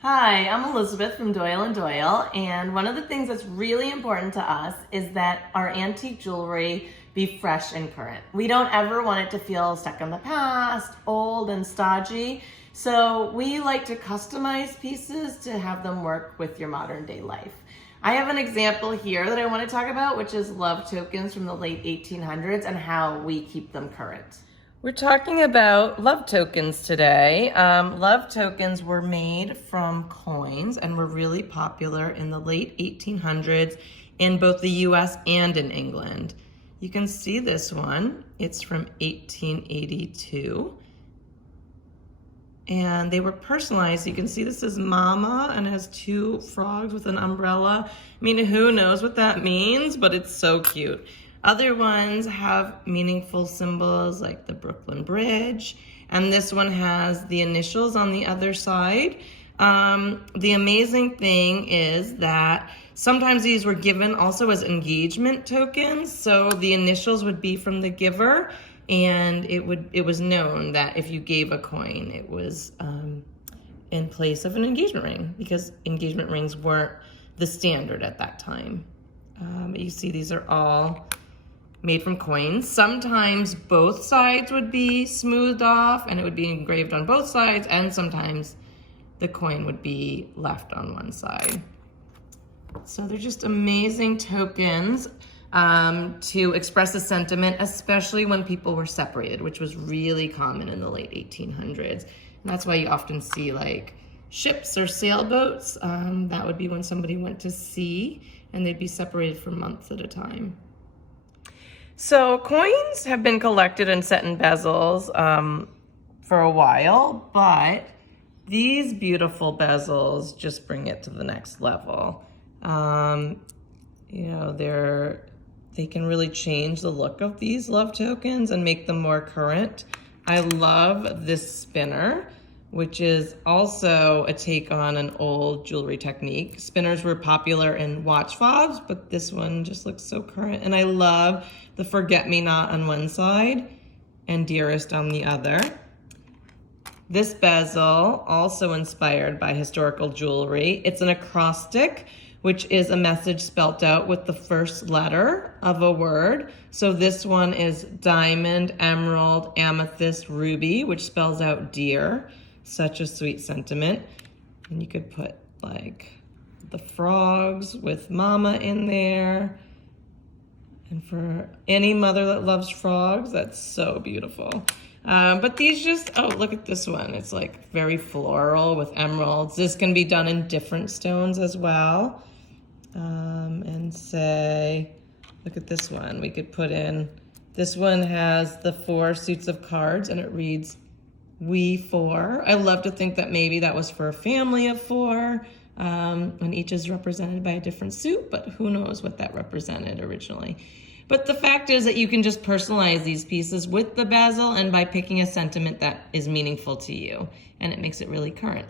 Hi, I'm Elizabeth from Doyle and Doyle, and one of the things that's really important to us is that our antique jewelry be fresh and current. We don't ever want it to feel stuck in the past, old and stodgy, so we like to customize pieces to have them work with your modern day life. I have an example here that I want to talk about, which is love tokens from the late 1800s and how we keep them current. We're talking about love tokens today. Love tokens were made from coins and were really popular in the late 1800s in both the US and in England. You can see this one. It's from 1882. And they were personalized. You can see this is Mama and it has two frogs with an umbrella. I mean, who knows what that means, but it's so cute. Other ones have meaningful symbols like the Brooklyn Bridge, and this one has the initials on the other side. The amazing thing is that sometimes these were given also as engagement tokens, so the initials would be from the giver, and it was known that if you gave a coin, it was in place of an engagement ring, because engagement rings weren't the standard at that time. You see these are all made from coins. Sometimes both sides would be smoothed off and it would be engraved on both sides, and sometimes the coin would be left on one side. So they're just amazing tokens to express a sentiment, especially when people were separated, which was really common in the late 1800s. And that's why you often see like ships or sailboats. That would be when somebody went to sea and they'd be separated for months at a time. So coins have been collected and set in bezels for a while, but these beautiful bezels just bring it to the next level. They can really change the look of these love tokens and make them more current. I love this spinner, which is also a take on an old jewelry technique. Spinners were popular in watch fobs, but this one just looks so current. And I love the forget-me-not on one side and dearest on the other. This bezel, also inspired by historical jewelry. It's an acrostic, which is a message spelt out with the first letter of a word. So this one is diamond, emerald, amethyst, ruby, which spells out dear. Such a sweet sentiment. And you could put like the frogs with Mama in there. And for any mother that loves frogs, that's so beautiful. But these just, oh, look at this one. It's like very floral with emeralds. This can be done in different stones as well. And say, look at this one. We could put in, this one has the 4 suits of cards and it reads, we 4. I love to think that maybe that was for a family of 4, and each is represented by a different suit, but who knows what that represented originally. But the fact is that you can just personalize these pieces with the bezel and by picking a sentiment that is meaningful to you, and it makes it really current.